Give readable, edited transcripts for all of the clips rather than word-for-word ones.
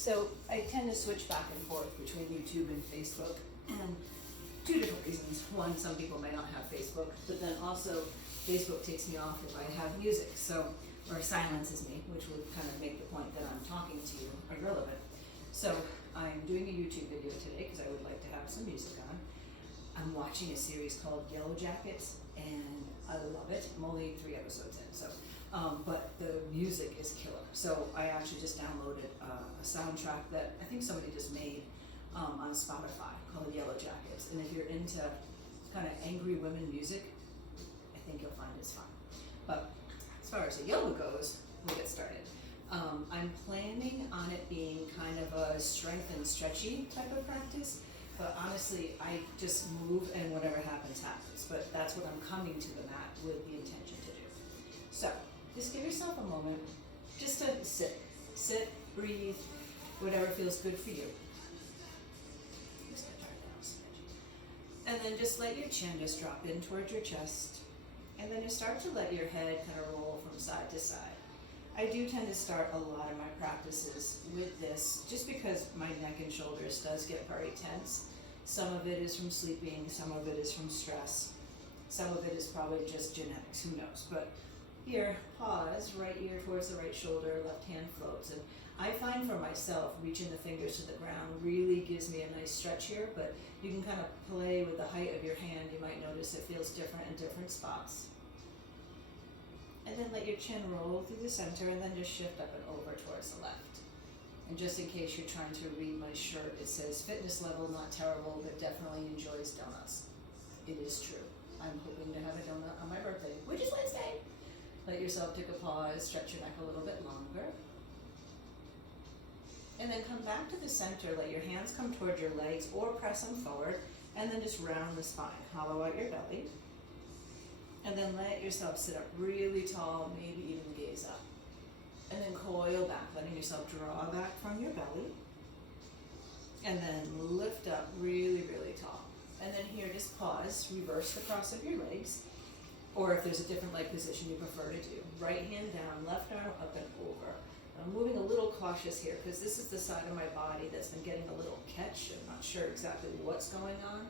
So I tend to switch back and forth between YouTube and Facebook, and two different reasons. One, some people may not have Facebook, but then also Facebook takes me off if I have music, so, or silences me, which would kind of make the point that I'm talking to you irrelevant. So I'm doing a YouTube video today because I would like to have some music on. I'm watching a series called Yellow Jackets, and I love it. I'm only 3 episodes in, so but the music is killer. So I actually just downloaded a soundtrack that I think somebody just made on Spotify called Yellow Jackets. And if you're into kind of angry women music, I think you'll find it's fun. But as far as the yoga goes, we'll get started. I'm planning on it being kind of a strength and stretchy type of practice. But honestly, I just move and whatever happens, happens. But that's what I'm coming to the mat with the intention to do. So just give yourself a moment just to sit, breathe, whatever feels good for you. Just gonna turn down some edges. And then just let your chin just drop in towards your chest. And then you start to let your head kind of roll from side to side. I do tend to start a lot of my practices with this just because my neck and shoulders does get very tense. Some of it is from sleeping, some of it is from stress, some of it is probably just genetics, who knows. But here, pause, right ear towards the right shoulder, left hand floats. And I find for myself, reaching the fingers to the ground really gives me a nice stretch here, but you can kind of play with the height of your hand. You might notice it feels different in different spots. And then let your chin roll through the center and then just shift up and over towards the left. And just in case you're trying to read my shirt, it says fitness level, not terrible, but definitely enjoys donuts. It is true. I'm hoping to have a donut on my birthday, which is Wednesday. Let yourself take a pause, stretch your neck a little bit longer. And then come back to the center, let your hands come toward your legs or press them forward, and then just round the spine, hollow out your belly. And then let yourself sit up really tall, maybe even gaze up. And then coil back, letting yourself draw back from your belly. And then lift up really, really tall. And then here, just pause, reverse the cross of your legs. Or if there's a different leg position you prefer to do. Right hand down, left arm up and over. I'm moving a little cautious here because this is the side of my body that's been getting a little catch. I'm not sure exactly what's going on,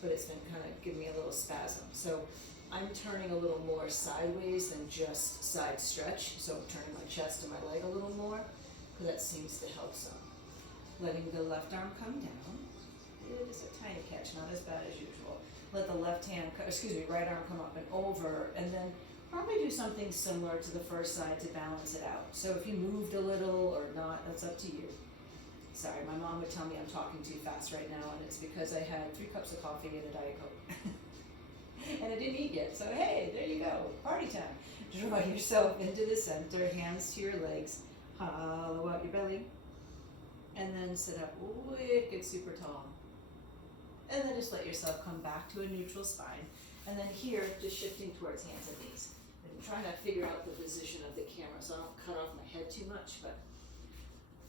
but it's been kind of giving me a little spasm. So I'm turning a little more sideways than just side stretch. So I'm turning my chest and my leg a little more because that seems to help some. Letting the left arm come down. It is a tiny catch, not as bad as usual. Let the right arm come up and over, and then probably do something similar to the first side to balance it out. So if you moved a little or not, that's up to you. Sorry, my mom would tell me I'm talking too fast right now, and it's because I had 3 cups of coffee and a Diet Coke. And I didn't eat yet, so hey, there you go, party time. Draw yourself into the center, hands to your legs, hollow out your belly, and then sit up wicked super tall. And then just let yourself come back to a neutral spine. And then here, just shifting towards hands and knees. I'm trying to figure out the position of the camera so I don't cut off my head too much, but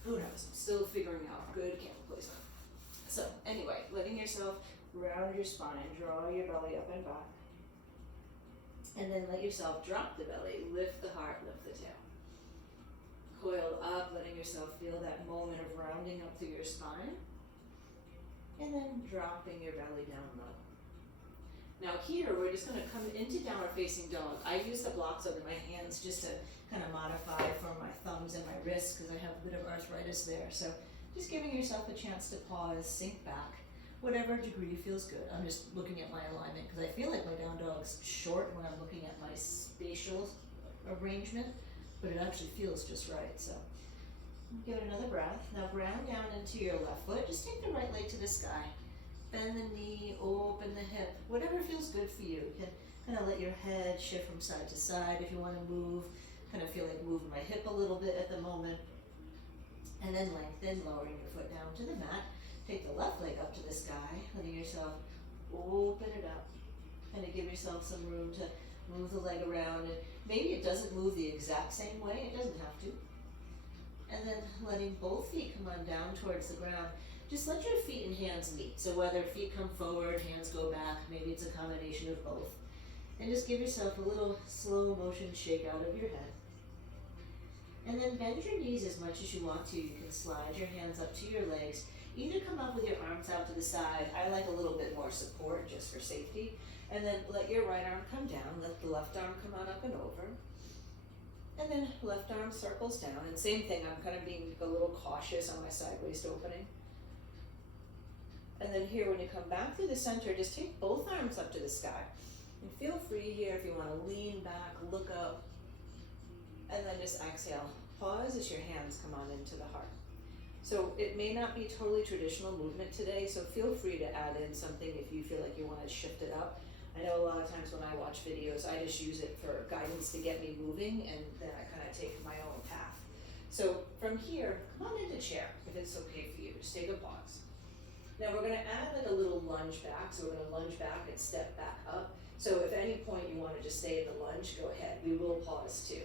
who knows? I'm still figuring out good camera placement. So anyway, letting yourself round your spine, draw your belly up and back. And then let yourself drop the belly, lift the heart, lift the tail. Coil up, letting yourself feel that moment of rounding up through your spine. And then dropping your belly down low. Now here, we're just going to come into downward facing dog. I use the blocks under my hands just to kind of modify for my thumbs and my wrists because I have a bit of arthritis there. So just giving yourself a chance to pause, sink back, whatever degree feels good. I'm just looking at my alignment because I feel like my down dog's short when I'm looking at my spatial arrangement, but it actually feels just right. So give it another breath. Now ground down into your left foot. Just take the right leg to the sky. Bend the knee, open the hip, whatever feels good for you. You can kind of let your head shift from side to side if you want to move. Kind of feel like moving my hip a little bit at the moment. And then lengthen, lowering your foot down to the mat. Take the left leg up to the sky, letting yourself open it up. Kind of give yourself some room to move the leg around. And maybe it doesn't move the exact same way, it doesn't have to. And then letting both feet come on down towards the ground. Just let your feet and hands meet. So whether feet come forward, hands go back, maybe it's a combination of both. And just give yourself a little slow motion shake out of your head. And then bend your knees as much as you want to. You can slide your hands up to your legs. Either come up with your arms out to the side. I like a little bit more support just for safety. And then let your right arm come down. Let the left arm come on up and over. And then left arm circles down. And same thing, I'm kind of being a little cautious on my side waist opening. And then here, when you come back through the center, just take both arms up to the sky. And feel free here if you want to lean back, look up, and then just exhale. Pause as your hands come on into the heart. So it may not be totally traditional movement today, so feel free to add in something if you feel like you want to shift it up. I know a lot of times when I watch videos, I just use it for guidance to get me moving, and then I kind of take my own path. So from here, come on into chair, if it's okay for you. Just take a pause. Now we're going to add like a little lunge back, so we're going to lunge back and step back up. So if at any point you want to just stay in the lunge, go ahead. We will pause too.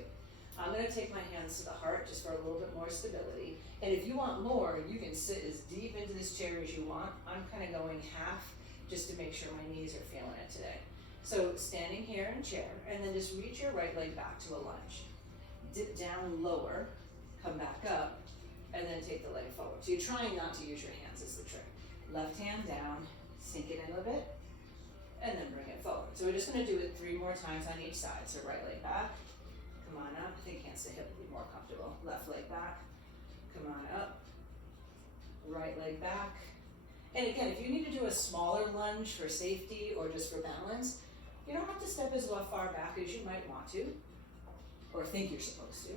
I'm going to take my hands to the heart just for a little bit more stability. And if you want more, you can sit as deep into this chair as you want. I'm kind of going half just to make sure my knees are feeling it today. So standing here in chair, and then just reach your right leg back to a lunge. Dip down lower, come back up, and then take the leg forward. So you're trying not to use your hands is the trick. Left hand down, sink it in a bit, and then bring it forward. So we're just going to do it 3 more times on each side. So right leg back, come on up. I think hands to hip would be more comfortable. Left leg back, come on up. Right leg back. And again, if you need to do a smaller lunge for safety or just for balance, you don't have to step as far back as you might want to, or think you're supposed to.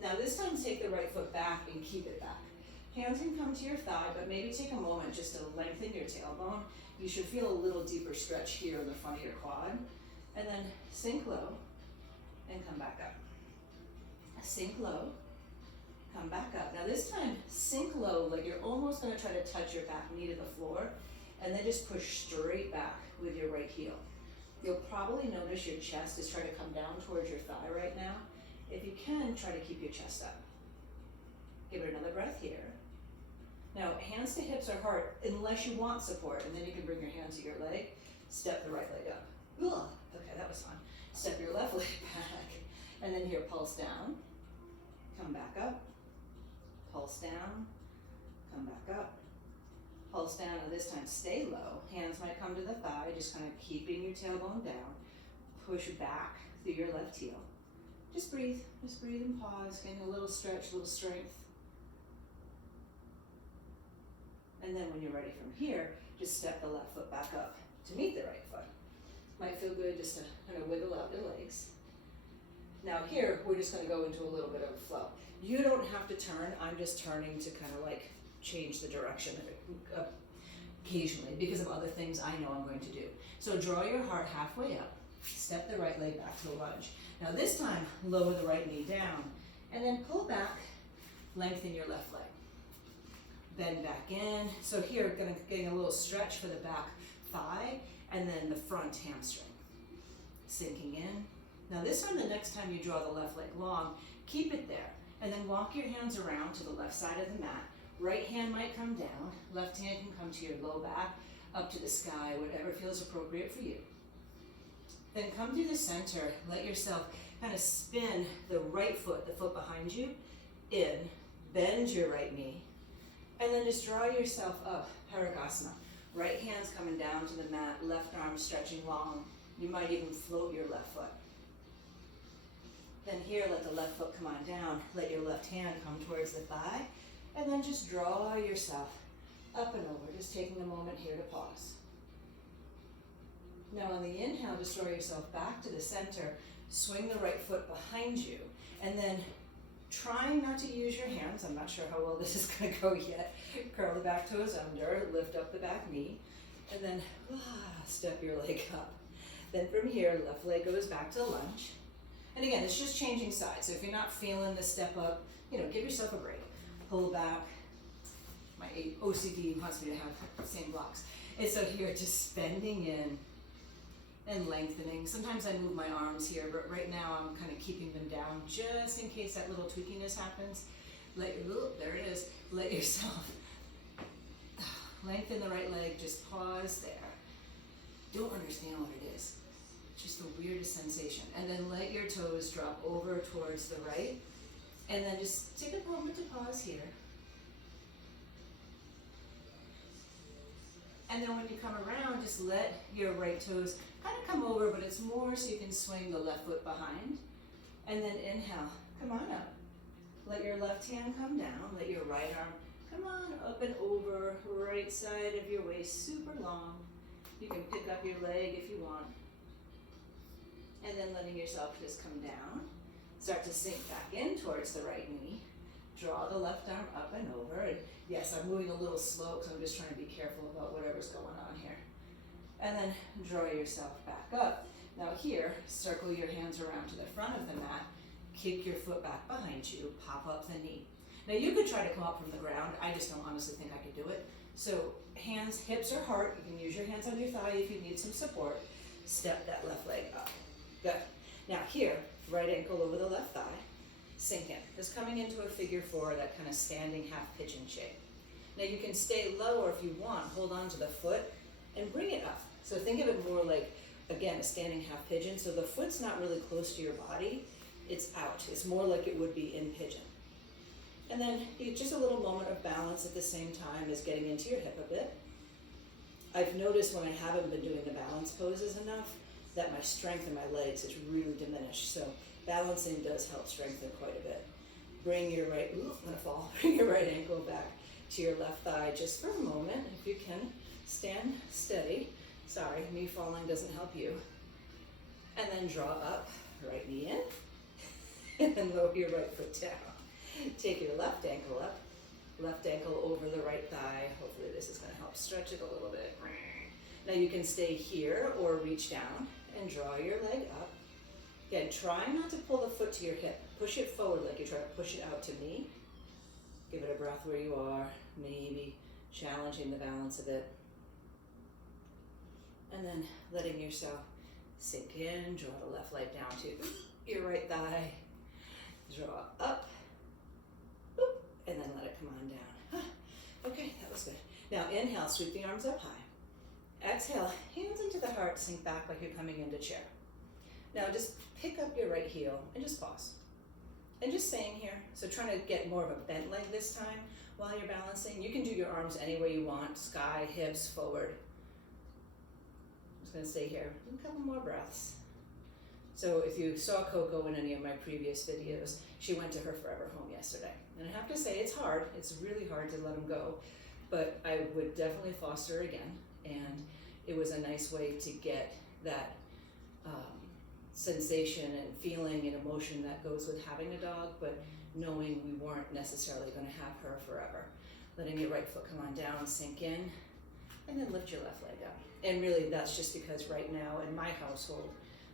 Now this time take the right foot back and keep it back. Hands can come to your thigh, but maybe take a moment just to lengthen your tailbone. You should feel a little deeper stretch here in the front of your quad. And then sink low and come back up. Sink low, come back up. Now this time, sink low, like you're almost gonna try to touch your back knee to the floor, and then just push straight back with your right heel. You'll probably notice your chest is trying to come down towards your thigh right now. If you can, try to keep your chest up. Give it another breath here. Now, hands to hips or heart, unless you want support, and then you can bring your hand to your leg, step the right leg up. Ugh, okay, that was fun. Step your left leg back, and then here, pulse down, come back up, pulse down, come back up, pulse down, and this time stay low. Hands might come to the thigh, just kind of keeping your tailbone down. Push back through your left heel. Just breathe and pause, getting a little stretch, a little strength. And then when you're ready from here, just step the left foot back up to meet the right foot. Might feel good just to kind of wiggle out your legs. Now here, we're just gonna go into a little bit of a flow. You don't have to turn, I'm just turning to kind of like change the direction occasionally because of other things I know I'm going to do. So draw your heart halfway up, step the right leg back to a lunge. Now this time, lower the right knee down, and then pull back, lengthen your left leg. Bend back in. So here, getting a little stretch for the back thigh, and then the front hamstring. Sinking in. Now this time, the next time you draw the left leg long, keep it there, and then walk your hands around to the left side of the mat. Right hand might come down, left hand can come to your low back, up to the sky, whatever feels appropriate for you. Then come to the center, let yourself kind of spin the right foot, the foot behind you, in, bend your right knee, and then just draw yourself up, Parigasana. Right hand's coming down to the mat, left arm stretching long. You might even float your left foot. Then here, let the left foot come on down, let your left hand come towards the thigh, and then just draw yourself up and over, just taking a moment here to pause. Now on the inhale, just draw yourself back to the center, swing the right foot behind you, and then trying not to use your hands, I'm not sure how well this is going to go yet, curl the back toes under, lift up the back knee, and then step your leg up. Then from here, left leg goes back to lunge. And again, it's just changing sides, so if you're not feeling the step up, give yourself a break. Pull back. My OCD wants me to have the same blocks. And so here, just bending in and lengthening. Sometimes I move my arms here, but right now I'm kind of keeping them down just in case that little tweakiness happens. There it is. Let yourself lengthen the right leg, just pause there. Don't understand what it is. Just the weirdest sensation. And then let your toes drop over towards the right. And then just take a moment to pause here. And then when you come around, just let your right toes kind of come over, but it's more so you can swing the left foot behind. And then inhale, come on up. Let your left hand come down, let your right arm come on up and over, right side of your waist, super long. You can pick up your leg if you want. And then letting yourself just come down. Start to sink back in towards the right knee. Draw the left arm up and over. And yes, I'm moving a little slow because I'm just trying to be careful about whatever's going on here. And then draw yourself back up. Now here, circle your hands around to the front of the mat. Kick your foot back behind you. Pop up the knee. Now you could try to come up from the ground. I just don't honestly think I could do it. So hands, hips or heart. You can use your hands on your thigh if you need some support. Step that left leg up. Good. Now here, right ankle over the left thigh. Sink in. Just coming into a figure four, that kind of standing half pigeon shape. Now you can stay low, or if you want, hold on to the foot and bring it up. So think of it more like, again, a standing half pigeon. So the foot's not really close to your body. It's out. It's more like it would be in pigeon. And then just a little moment of balance at the same time as getting into your hip a bit. I've noticed when I haven't been doing the balance poses enough that my strength in my legs is really diminished. So balancing does help strengthen quite a bit. Bring your right, I'm gonna fall, bring your right ankle back to your left thigh just for a moment. If you can, stand steady. Sorry, me falling doesn't help you. And then draw up, right knee in, and then lower your right foot down. Take your left ankle up, left ankle over the right thigh. Hopefully this is gonna help stretch it a little bit. Now you can stay here or reach down and draw your leg up. Again, try not to pull the foot to your hip. Push it forward like you try to push it out to me. Give it a breath where you are, maybe challenging the balance a bit. And then letting yourself sink in, draw the left leg down to your right thigh. Draw up, and then let it come on down. Okay, that was good. Now inhale, sweep the arms up high. Exhale, hands into the heart, sink back like you're coming into chair. Now just pick up your right heel and just pause. And just staying here, so trying to get more of a bent leg this time while you're balancing. You can do your arms any way you want, sky, hips, forward. I'm just gonna stay here, a couple more breaths. So if you saw Coco in any of my previous videos, she went to her forever home yesterday. And I have to say, it's hard, it's really hard to let them go, but I would definitely foster again. And it was a nice way to get that sensation and feeling and emotion that goes with having a dog, but knowing we weren't necessarily going to have her forever. Letting your right foot come on down, sink in, and then lift your left leg up. And really that's just because right now in my household,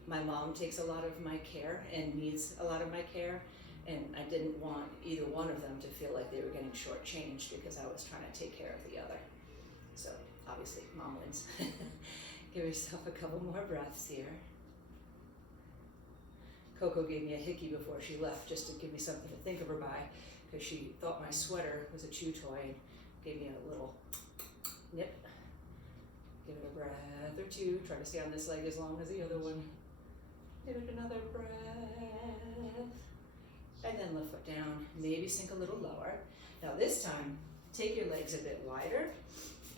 my mom takes a lot of my care and needs a lot of my care, and I didn't want either one of them to feel like they were getting shortchanged because I was trying to take care of the other. So obviously mom wins. Give yourself a couple more breaths here. Coco gave me a hickey before she left just to give me something to think of her by, because she thought my sweater was a chew toy and gave me a little nip. Give it a breath or two. Try to stay on this leg as long as the other one. Give it another breath. And then left foot down. Maybe sink a little lower. Now this time, take your legs a bit wider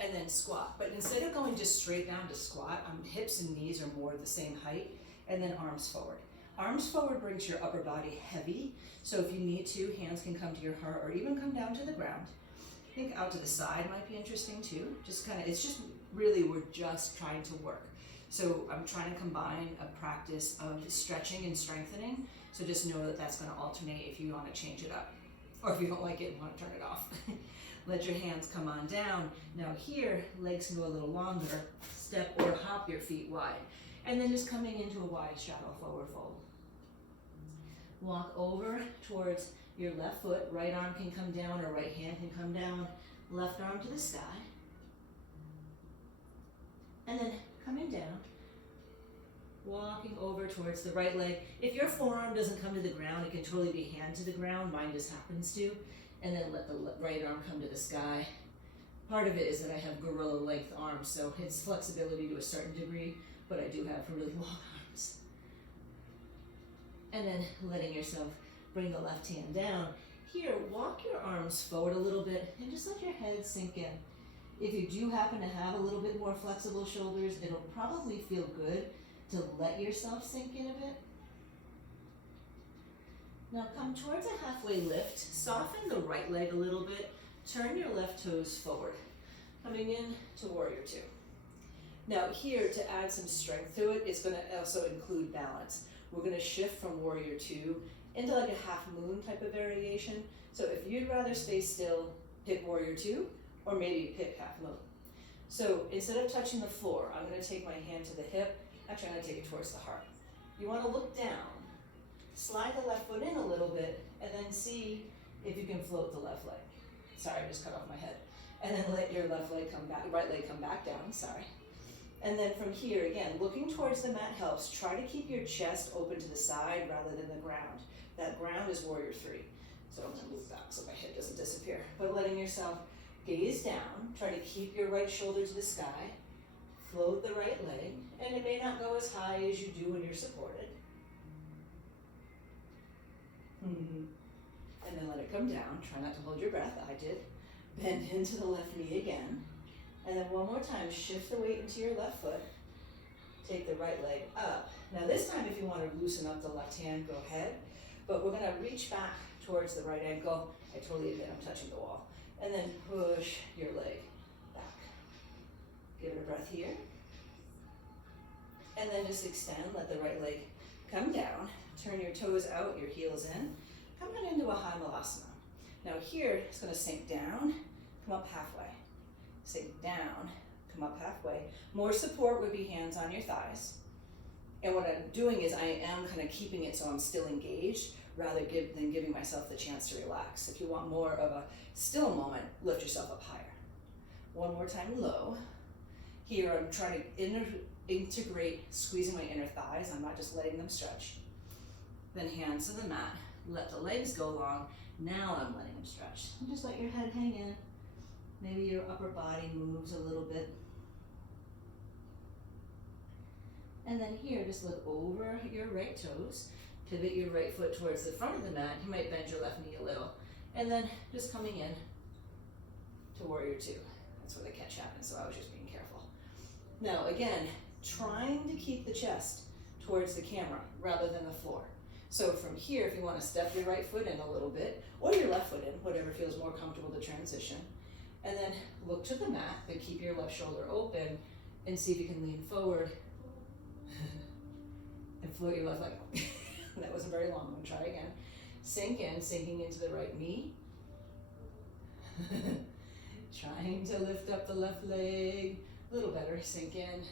and then squat. But instead of going just straight down to squat, hips and knees are more the same height, and then arms forward. Arms forward brings your upper body heavy, so if you need to, hands can come to your heart or even come down to the ground. I think out to the side might be interesting too. Just kind of, it's just really, we're just trying to work. So I'm trying to combine a practice of stretching and strengthening, so just know that that's going to alternate if you want to change it up, or if you don't like it and want to turn it off. Let your hands come on down. Now here, legs can go a little longer. Step or hop your feet wide. And then just coming into a wide straddle forward fold. Walk over towards your left foot. Right arm can come down or right hand can come down. Left arm to the sky. And then coming down. Walking over towards the right leg. If your forearm doesn't come to the ground, it can totally be hand to the ground. Mine just happens to. And then let the right arm come to the sky. Part of it is that I have gorilla length arms, so it's flexibility to a certain degree, but I do have really long arms. And then letting yourself bring the left hand down. Here, walk your arms forward a little bit and just let your head sink in. If you do happen to have a little bit more flexible shoulders, it'll probably feel good to let yourself sink in a bit. Now come towards a halfway lift, soften the right leg a little bit, turn your left toes forward, coming in to Warrior Two. Now here, to add some strength to it, it's going to also include balance. We're going to shift from Warrior Two into like a half moon type of variation. So if you'd rather stay still, pick Warrior Two, or maybe pick half moon. So instead of touching the floor, I'm going to take my hand to the hip. Actually, I'm going to take it towards the heart. You want to look down, slide the left foot in a little bit, and then see if you can float the left leg. Sorry, I just cut off my head. And then let your left leg come back, right leg come back down, sorry. And then from here, again, looking towards the mat helps. Try to keep your chest open to the side rather than the ground. That ground is Warrior Three. So I'm going to move back so my head doesn't disappear. But letting yourself gaze down, try to keep your right shoulder to the sky, float the right leg, and it may not go as high as you do when you're supported. And then let it come down. Try not to hold your breath. I did. Bend into the left knee again. And then one more time, shift the weight into your left foot. Take the right leg up. Now this time, if you want to loosen up the left hand, go ahead. But we're going to reach back towards the right ankle. I totally admit I'm touching the wall. And then push your leg back. Give it a breath here. And then just extend, let the right leg come down. Turn your toes out, your heels in. Come on into a high Malasana. Now here, it's going to sink down, come up halfway. Sink down, come up halfway. More support would be hands on your thighs. And what I'm doing is I am kind of keeping it so I'm still engaged rather than giving myself the chance to relax. If you want more of a still moment, lift yourself up higher. One more time, low. Here I'm trying to integrate squeezing my inner thighs. I'm not just letting them stretch. Then hands to the mat. Let the legs go long. Now I'm letting them stretch. And just let your head hang in. Maybe your upper body moves a little bit. And then here, just look over your right toes. Pivot your right foot towards the front of the mat. You might bend your left knee a little. And then just coming in to Warrior Two. That's where the catch happens, so I was just being careful. Now again, trying to keep the chest towards the camera rather than the floor. So from here, if you want to step your right foot in a little bit, or your left foot in, whatever feels more comfortable to transition, and then look to the mat, but keep your left shoulder open, and see if you can lean forward, and float your left leg up. That wasn't very long, I'm gonna try again. Sink in, sinking into the right knee. Trying to lift up the left leg, a little better, sink in.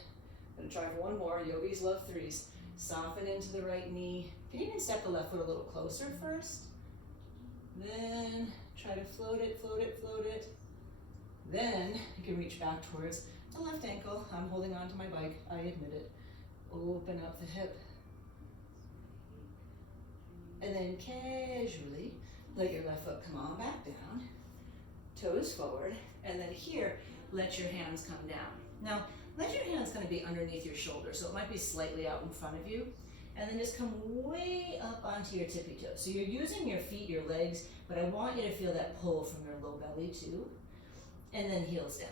Gonna try for one more, yogis love threes. Soften into the right knee. You can even step the left foot a little closer first. Then try to float it, float it, float it. Then you can reach back towards the left ankle. I'm holding on to my bike, I admit it. Open up the hip. And then casually let your left foot come on back down. Toes forward. And then here, let your hands come down. Now, let your hands kind of be underneath your shoulder, so it might be slightly out in front of you. And then just come way up onto your tippy toes. So you're using your feet, your legs, but I want you to feel that pull from your low belly too. And then heels down.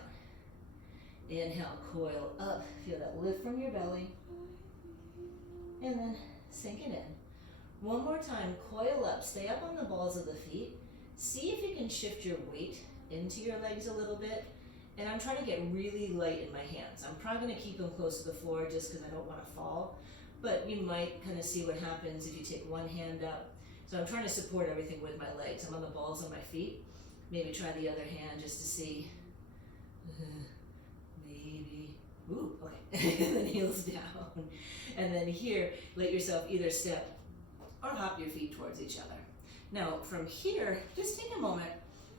Inhale, coil up. Feel that lift from your belly. And then sink it in. One more time, coil up. Stay up on the balls of the feet. See if you can shift your weight into your legs a little bit. And I'm trying to get really light in my hands. I'm probably going to keep them close to the floor just because I don't want to fall. But you might kind of see what happens if you take one hand up. So I'm trying to support everything with my legs. I'm on the balls of my feet. Maybe try the other hand just to see. Maybe. Ooh, okay. And then heels down. And then here, let yourself either step or hop your feet towards each other. Now from here, just take a moment,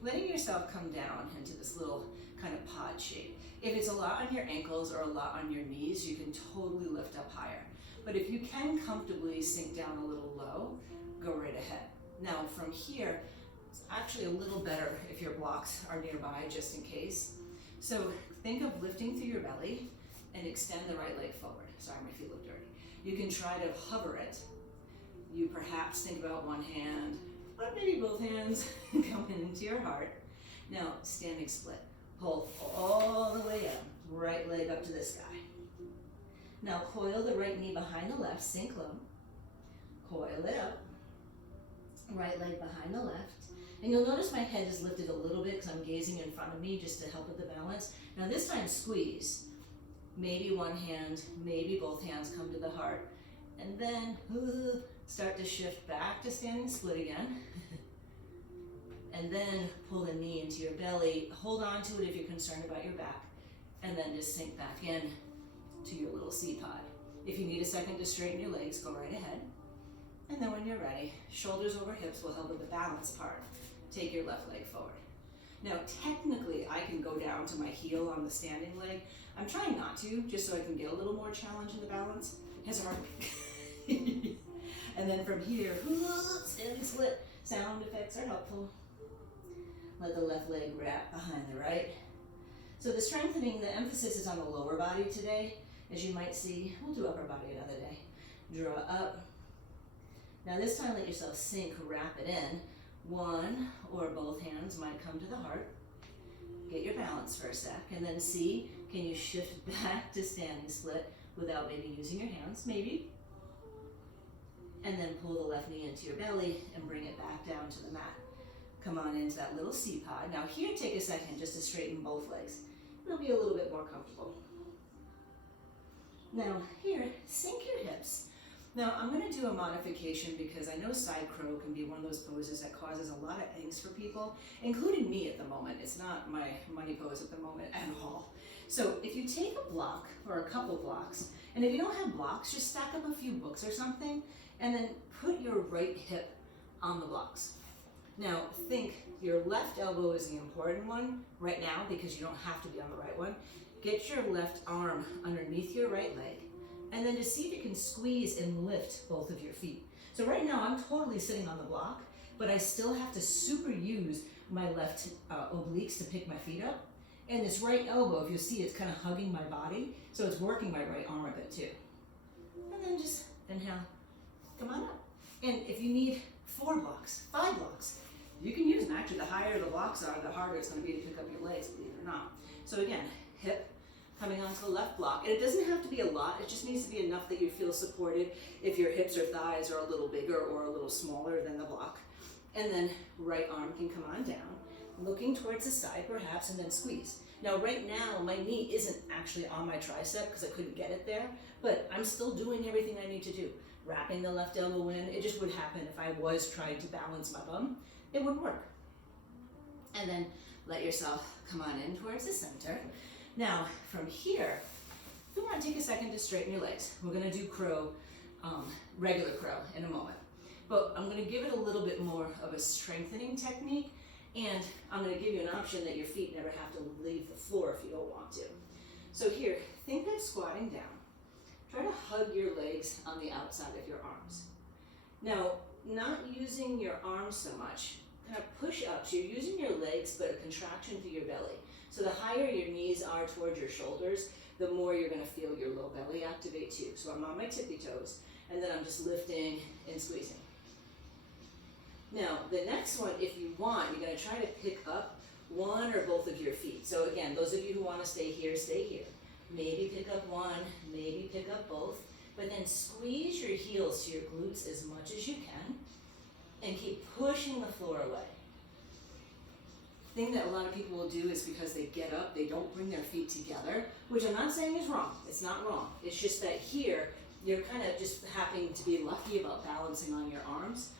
letting yourself come down into this little kind of pod shape. If it's a lot on your ankles or a lot on your knees, you can totally lift up higher. But if you can comfortably sink down a little low, go right ahead. Now from here, it's actually a little better if your blocks are nearby, just in case. So think of lifting through your belly and extend the right leg forward. Sorry, my feet look dirty. You can try to hover it You perhaps think about one hand, but maybe both hands coming into your heart. Now, standing split. Pull all the way up, right leg up to the sky. Now coil the right knee behind the left, sink low. Coil it up. Right leg behind the left. And you'll notice my head is lifted a little bit because I'm gazing in front of me just to help with the balance. Now this time squeeze. Maybe one hand, maybe both hands come to the heart. And then start to shift back to standing split again. And then pull the knee into your belly. Hold on to it if you're concerned about your back. And then just sink back in to your little C-pod. If you need a second to straighten your legs, go right ahead. And then when you're ready, shoulders over hips will help with the balance part. Take your left leg forward. Now, technically, I can go down to my heel on the standing leg. I'm trying not to, just so I can get a little more challenge in the balance. It's hard. And then from here, standing split. Sound effects are helpful. Let the left leg wrap behind the right. So the strengthening, the emphasis is on the lower body today. As you might see, we'll do upper body another day. Draw up. Now this time let yourself sink, wrap it in. One or both hands might come to the heart. Get your balance for a sec, and then see, can you shift back to standing split without maybe using your hands, maybe. And then pull the left knee into your belly and bring it back down to the mat. Come on into that little C-pod. Now here, take a second just to straighten both legs. It'll be a little bit more comfortable. Now here, sink your hips. Now I'm going to do a modification because I know side crow can be one of those poses that causes a lot of angst for people, including me at the moment. It's not my money pose at the moment at all. So if you take a block or a couple blocks, and if you don't have blocks, just stack up a few books or something, and then put your right hip on the blocks. Now think your left elbow is the important one right now because you don't have to be on the right one. Get your left arm underneath your right leg, and then just see if you can squeeze and lift both of your feet. So right now I'm totally sitting on the block, but I still have to super use my left obliques to pick my feet up. And this right elbow, if you see, it's kind of hugging my body, so it's working my right arm a bit too. And then just inhale, come on up. And if you need 4 blocks, 5 blocks, you can use them. Actually, the higher the blocks are, the harder it's going to be to pick up your legs, believe it or not. So again, hip coming onto the left block. And it doesn't have to be a lot, it just needs to be enough that you feel supported if your hips or thighs are a little bigger or a little smaller than the block. And then right arm can come on down, looking towards the side perhaps, and then squeeze. Now right now, my knee isn't actually on my tricep because I couldn't get it there, but I'm still doing everything I need to do. Wrapping the left elbow in, it just would happen if I was trying to balance my bum. It wouldn't work. And then let yourself come on in towards the center. Now, from here, if you want to take a second to straighten your legs, we're going to do crow, regular crow in a moment. But I'm going to give it a little bit more of a strengthening technique, and I'm going to give you an option that your feet never have to leave the floor if you don't want to. So here, think of squatting down. Try to hug your legs on the outside of your arms. Now, not using your arms so much, kind of push up. So you're using your legs, but a contraction through your belly. So the higher your knees are towards your shoulders, the more you're going to feel your low belly activate too. So I'm on my tippy toes, and then I'm just lifting and squeezing. Now, the next one, if you want, you're going to try to pick up one or both of your feet. So again, those of you who want to stay here, stay here. Maybe pick up one, maybe pick up both, but then squeeze your heels to your glutes as much as you can and keep pushing the floor away. The thing that a lot of people will do is because they get up, they don't bring their feet together, which I'm not saying is wrong. It's not wrong. It's just that here, you're kind of just happening to be lucky about balancing on your arms.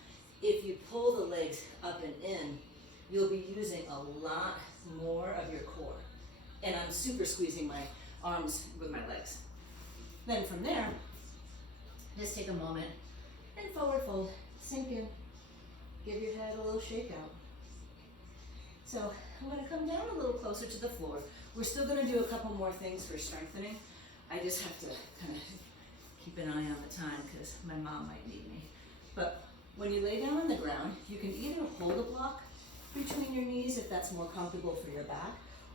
If you pull the legs up and in, you'll be using a lot more of your core. And I'm super squeezing my arms with my legs. Then from there, just take a moment and forward fold, sink in, give your head a little shake out. So I'm going to come down a little closer to the floor. We're still going to do a couple more things for strengthening. I just have to kind of keep an eye on the time because my mom might need me. But when you lay down on the ground, you can either hold a block between your knees if that's more comfortable for your back,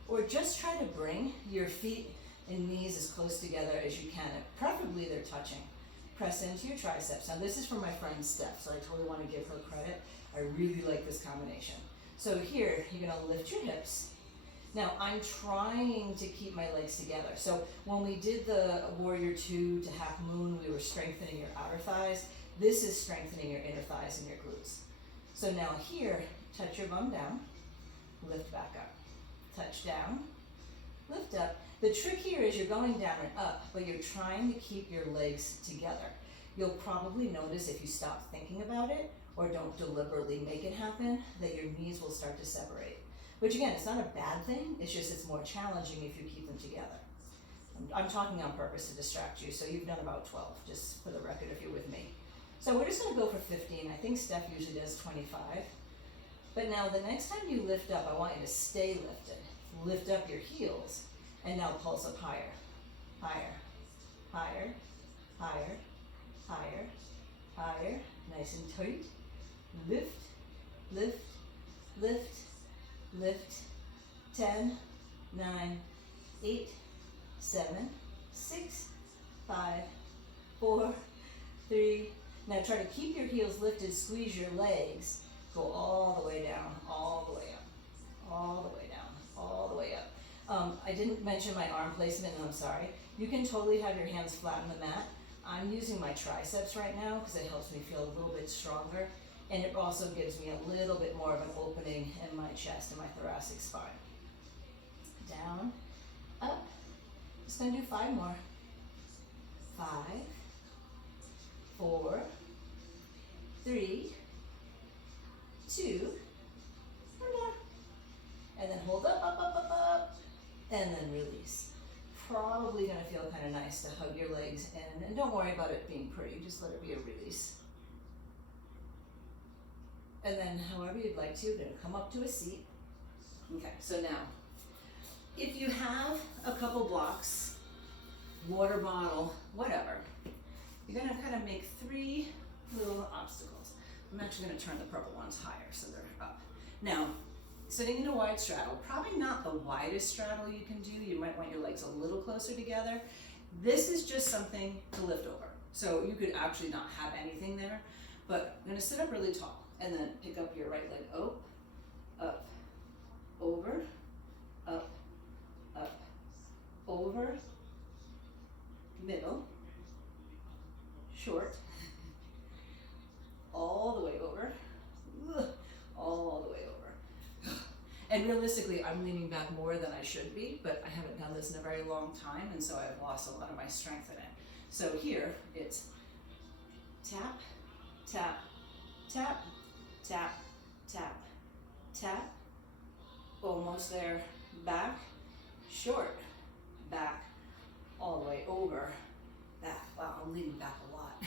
or just try to bring your feet and knees as close together as you can. Preferably they're touching. press into your triceps. Now this is from my friend Steph, so I totally want to give her credit. I really like this combination. So here, you're gonna lift your hips. Now I'm trying to keep my legs together. So when we did the Warrior 2 to Half Moon, we were strengthening your outer thighs. This is strengthening your inner thighs and your glutes. So now here, touch your bum down, lift back up. Touch down, lift up. The trick here is you're going down and up, but you're trying to keep your legs together. You'll probably notice if you stop thinking about it or don't deliberately make it happen, that your knees will start to separate. Which again, it's not a bad thing, it's just it's more challenging if you keep them together. I'm talking on purpose to distract you, so you've done about 12, just for the record if you're with me. So we're just gonna go for 15. I think Steph usually does 25. But now the next time you lift up, I want you to stay lifted. Lift up your heels, and now pulse up higher, higher, higher, higher, higher, higher, nice and tight. Lift, lift, lift, lift. 10, 9, 8, 7, 6, 5, 4, 3. Now try to keep your heels lifted, squeeze your legs, go all the way down, all the way up, all the way down, all the way up. I didn't mention my arm placement, and I'm sorry. You can totally have your hands flat on the mat. I'm using my triceps right now because it helps me feel a little bit stronger, and it also gives me a little bit more of an opening in my chest and my thoracic spine. Down, up. Just gonna do 5 more. 5, 4, 3, 2, 1 more. And then hold up, up, up, up, up, and then release. Probably gonna feel kind of nice to hug your legs in, and don't worry about it being pretty, just let it be a release. And then however you'd like to, you're gonna come up to a seat. Okay, so now, if you have a couple blocks, water bottle, whatever, you're gonna kind of make 3 little obstacles. I'm actually gonna turn the purple ones higher so they're up. Now, sitting in a wide straddle, probably not the widest straddle you can do. You might want your legs a little closer together. This is just something to lift over. So you could actually not have anything there, but I'm gonna sit up really tall and then pick up your right leg up, over, up, over, middle, short, all the way over, all the way over. And realistically, I'm leaning back more than I should be, but I haven't done this in a very long time, and so I've lost a lot of my strength in it. So here, it's tap, tap, tap, tap, tap, tap, almost there, back, short, back, all the way over, back. Wow, I'm leaning back a lot.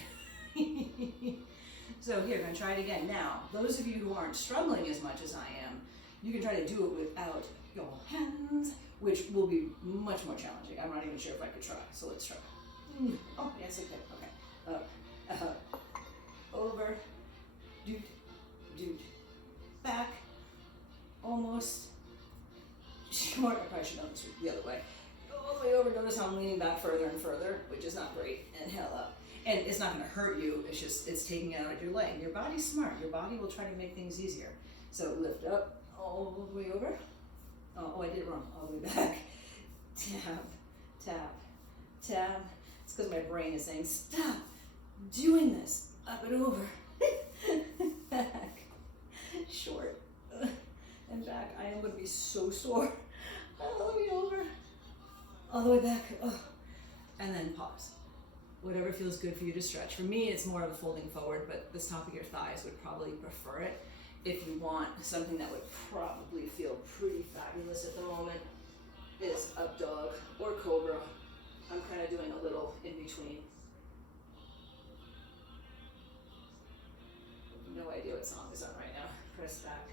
So here, I'm gonna try it again. Now, those of you who aren't struggling as much as I am, you can try to do it without your hands, which will be much more challenging. I'm not even sure if I could try, so let's try. Oh, yes, I can. Okay. Up, over, doot, doot, back, almost, short. I probably should have done this the other way. All the way over. Notice how I'm leaning back further and further, which is not great. Inhale up. And it's not going to hurt you. It's just, it's taking it out of your leg. Your body's smart. Your body will try to make things easier. So lift up, all the way over. Oh, I did it wrong. All the way back. Tap, tap, tap. It's because my brain is saying, stop doing this. Up and over. Back. Short. And back. I am going to be so sore. All the way over. All the way back. Oh. And then pause. Whatever feels good for you to stretch. For me, it's more of a folding forward, but the top of your thighs would probably prefer it. If you want something that would probably feel pretty fabulous at the moment, is up dog or cobra. I'm kind of doing a little in between. No idea what song is on right now. Press back.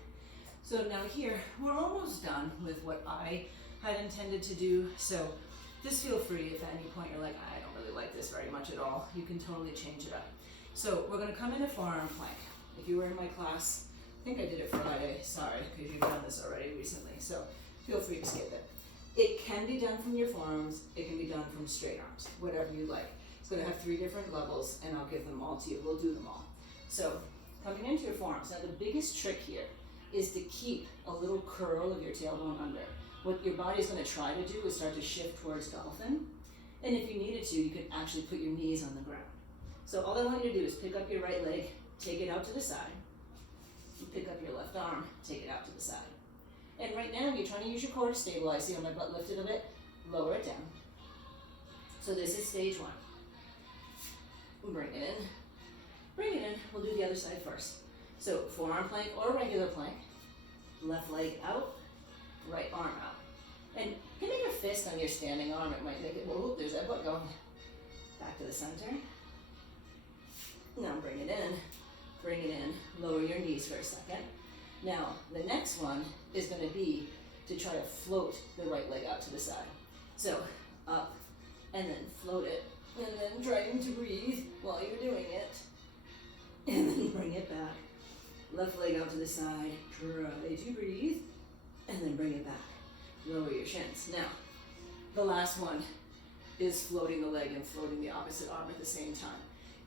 So now here, we're almost done with what I had intended to do. So just feel free if at any point you're like, I don't really like this very much at all, you can totally change it up. So we're gonna come into forearm plank. If you were in my class, I think I did it Friday, sorry, because you've done this already recently, so feel free to skip it. It can be done from your forearms, it can be done from straight arms, whatever you like. It's going to have 3 different levels, and I'll give them all to you. We'll do them all. So coming into your forearms. Now the biggest trick here is to keep a little curl of your tailbone under. What your body's going to try to do is start to shift towards dolphin. And if you needed to, you could actually put your knees on the ground. So all I want you to do is pick up your right leg, take it out to the side. You pick up your left arm, take it out to the side. And right now, you're trying to use your core to stabilize. See how my butt lifted a bit? Lower it down. So this is stage 1. Bring it in. Bring it in. We'll do the other side first. So forearm plank or regular plank. Left leg out, right arm out. And you can make a fist on your standing arm. It might make it, oh, there's that butt going. Back to the center. Now bring it in. Bring it in. Lower your knees for a second. Now, the next one is going to be to try to float the right leg out to the side. So, up, and then float it, and then trying to breathe while you're doing it. And then bring it back. Left leg out to the side, try to breathe, and then bring it back. Lower your shins. Now, the last one is floating the leg and floating the opposite arm at the same time.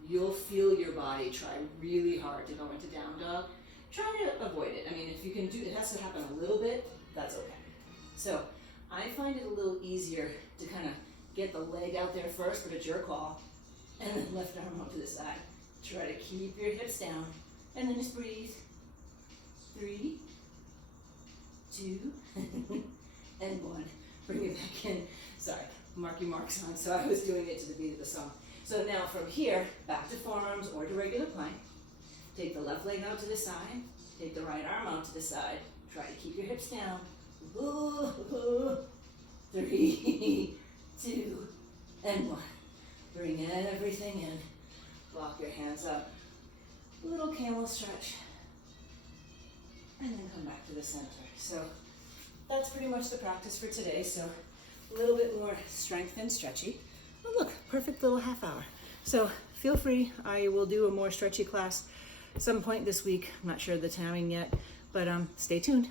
You'll feel your body try really hard to go into down dog. Try to avoid it. I mean, if you can do it, has to happen a little bit, that's okay. So I find it a little easier to kind of get the leg out there first, but it's your call. And then left arm out to the side. Try to keep your hips down. And then just breathe. 3, 2, and 1. Bring it back in. Sorry, mark your marks on. So I was doing it to the beat of the song. So now from here, back to forearms or to regular plank. Take the left leg out to the side. Take the right arm out to the side. Try to keep your hips down. 3, 2, and 1. Bring everything in. Lock your hands up. Little camel stretch. And then come back to the center. So that's pretty much the practice for today. So a little bit more strength and stretchy. Oh look, perfect little half hour. So feel free, I will do a more stretchy class at some point this week. I'm not sure of the timing yet, but stay tuned.